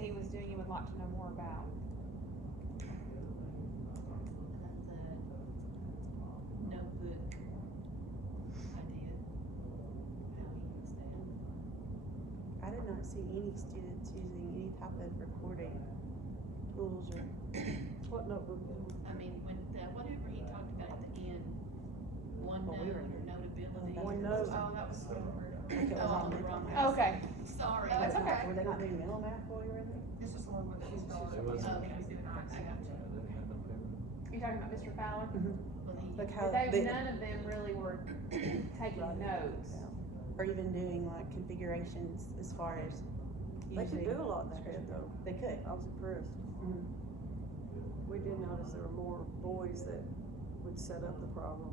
he was doing you would like to know more about? The notebook idea, how he used that. I did not see any students using any type of recording tools or. What notebook? I mean, when whatever he talked about at the end, OneNote or Notability. OneNote. Oh, that was over. Like it was Oh, on the wrong mental house. Okay. Sorry. That's okay. Were they not doing mental math while you were there? It's just a little bit. It was- Okay, I got you. You're talking about Mr. Fowler? Well, Like he, how But they, none of them really were taking notes. or even doing like configurations as far as. They could using do a lot in their head script. though. They could. I was impressed. Mhm. We did notice there were more boys that would set up the problem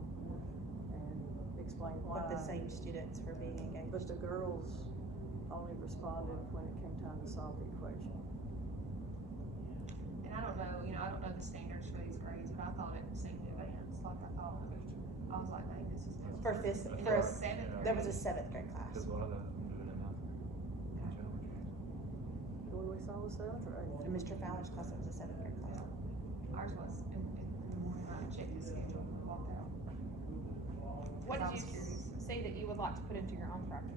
and explain why. But the same students were being engaged. But the girls only responded when it came time to solve the equation. And I don't know, I don't know the standards for these grades, but I thought it seemed advanced, like I was like, hey, this is. For fifth, And for it was seventh there was a grade. 7th grade class. Cause a lot of that, I'm doing it now. What we saw was 7th or 8th? In Mr. Fowler's class, it was a 7th grade class. Ours was, in the morning, I checked his schedule and walked out. What I did was you curious. see that you would like to put into your own practice?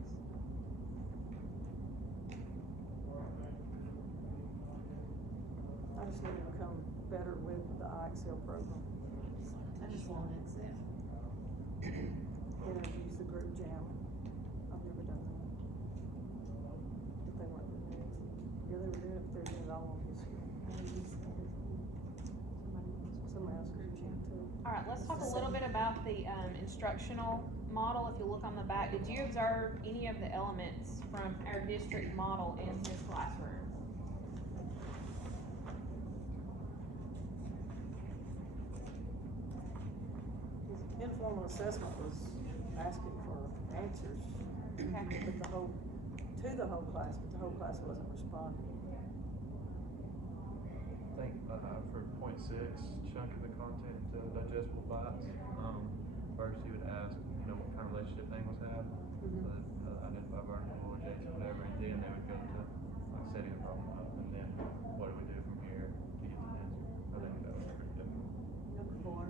I just need to become better with the IXL program. I just want Excel. Use the group jam. I've never done that. If they weren't doing it. Yeah, they were doing it, but they're doing it all on this year. Somebody else group jam too. All right, let's talk a little bit about the instructional model. If you look on the back, did you observe any of the elements from our district model in his classroom? His informal assessment was asking for answers, Okay. but the whole class, but the whole class wasn't responding. I think, for point 6, chunk of the content, digestible bites, first he would ask, what kind of relationship thing was had, identify vulnerable objects, whatever, and then they would go to, like, setting the problem up, and then what do we do from here to get the answer? I think that was pretty difficult. Number 4,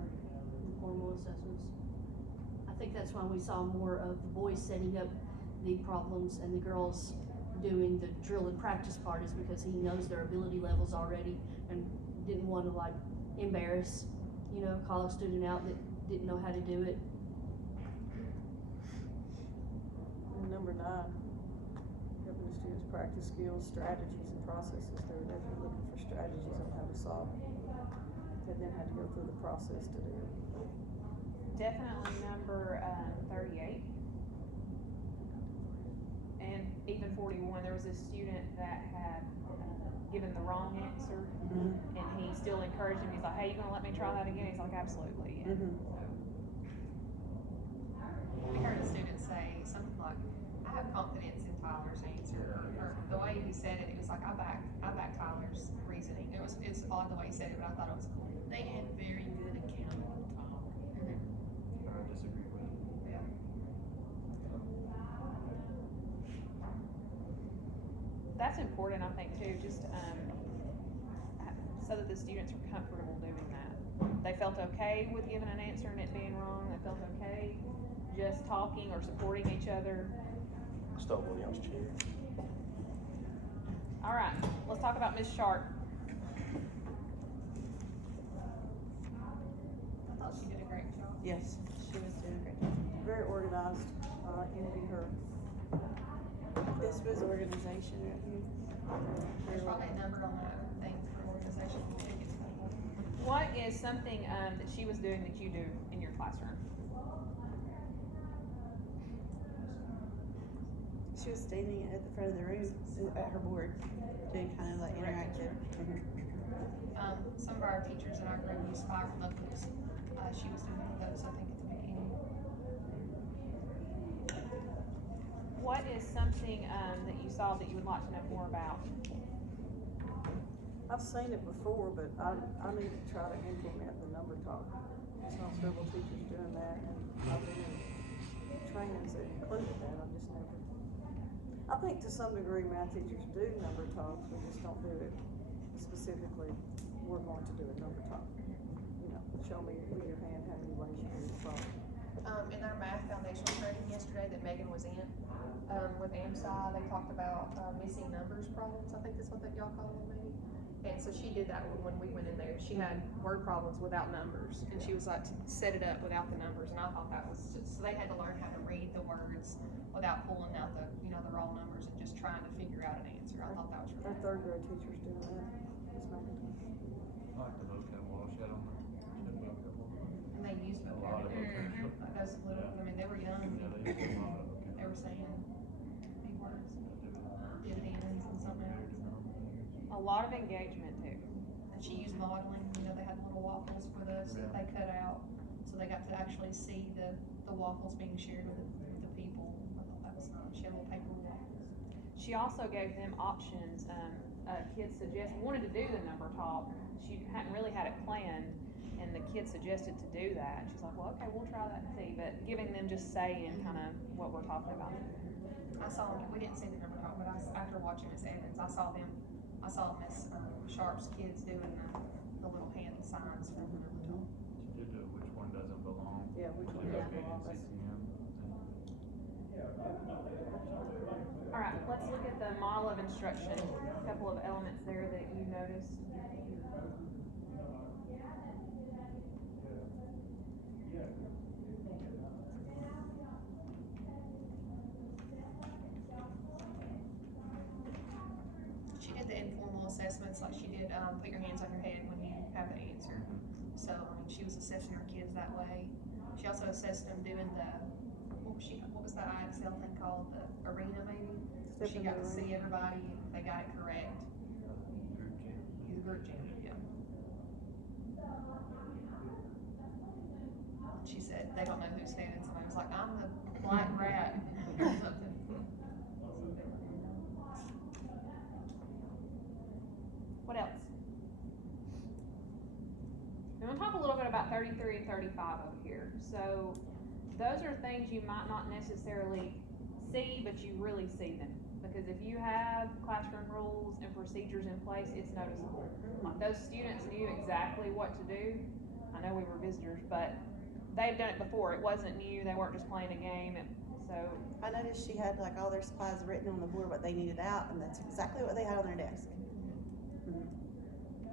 informal assessments. I think that's why we saw more of the boys setting up the problems and the girls doing the drill and practice part, is because he knows their ability levels already and didn't want to like embarrass, call a student out that didn't know how to do it. And number 9, helping the students practice skills, strategies, and processes. They were definitely looking for strategies on how to solve it, and then had to go through the process to do it. Definitely number 38. And even 41, there was a student that had given the wrong answer, and he still encouraged him. He's like, hey, you gonna let me try that again? He's like, absolutely. And We heard a student say something like, I have confidence in Tyler's answer, or the way he said it, it was like, I back Tyler's reasoning. It's odd the way he said it, but I thought it was cool. They had very good accountable talk. I disagree with it. Yeah. that's important, I think, too, just so that the students are comfortable doing that. They felt okay with giving an answer and it being wrong. They felt okay just talking or supporting each other. Stole one of y'all's chair. All right, let's talk about Ms. Sharp. I thought she did a great job. Yes, she was doing a great job. Very organized. Envy her. This was organization right here. There's probably a number on that thing for organization. What is something that she was doing that you do in your classroom? She was standing at the front of the room at her board, doing kind of like interactive. Some of our teachers in our group use spiral notebooks. She was doing one of those, I think, at the beginning. What is something that you saw that you would like to know more about? I've seen it before, but I need to try to implement the number talk. I saw several teachers doing that, and I've been in trainings that included that. I I think to some degree math teachers do number talks, we just don't do it specifically, we're going to do a number talk. You know, show me with your hand how many ways you do the problem. In our math foundational training yesterday that Megan was in, with AMSI, they talked about, missing numbers problems, I think that's what y'all call them maybe. And so she did that when we went in there, she had word problems without numbers, and she was like, set it up without the numbers, and I thought that was just, so they had to learn how to read the words without pulling out the, you know, the raw numbers and just trying to figure out an answer. I thought that was Our really third grade teacher's doing that, Miss Megan. I like the vocab wall she had on there. She had vocab wall. And they used A lot of vocabulary. vocab. Like those little, I mean, they were young. Yeah, they used a lot of They were saying big words, vocab. dividends and something else. A lot of engagement too. And she used modeling, you know, they had little waffles for this that they cut out, so they got to actually see the waffles being shared with the people. I thought that was nice. She had little paper waffles. She also gave them options. Kids wanted to do the number talk. She hadn't really had it planned, and the kids suggested to do that. She's like, well, okay, we'll try that and see. But giving them just saying kind of what we're talking about. I saw, we didn't see the number talk, but after watching Miss Evans, I saw Miss Sharp's kids doing the little hand signs for the number talk. She did do which one doesn't belong. Yeah, which one She did doesn't belong, that that's- CCM. All right, let's look at the model of instruction. A couple of elements there that you noticed. She did the informal assessments, like she did, put your hands on your head when you have the answer. So, I mean, she was assessing her kids that way. She also assessed them doing what was that IXL thing called, the arena maybe? Where she got to see everybody, if they got it correct. He's a group jam, yeah. She said, they don't know who's who, and somebody was like, I'm the black rat, or something. What else? I'm gonna talk a little bit about 33 and 35 over here. So those are things you might not necessarily see, but you really see them. Because if you have classroom rules and procedures in place, it's noticeable. Like those students knew exactly what to do. I know we were visitors, but they've done it before. It wasn't new. They weren't just playing a game. So I noticed she had like all their supplies written on the board, what they needed out, and that's exactly what they had on their desk.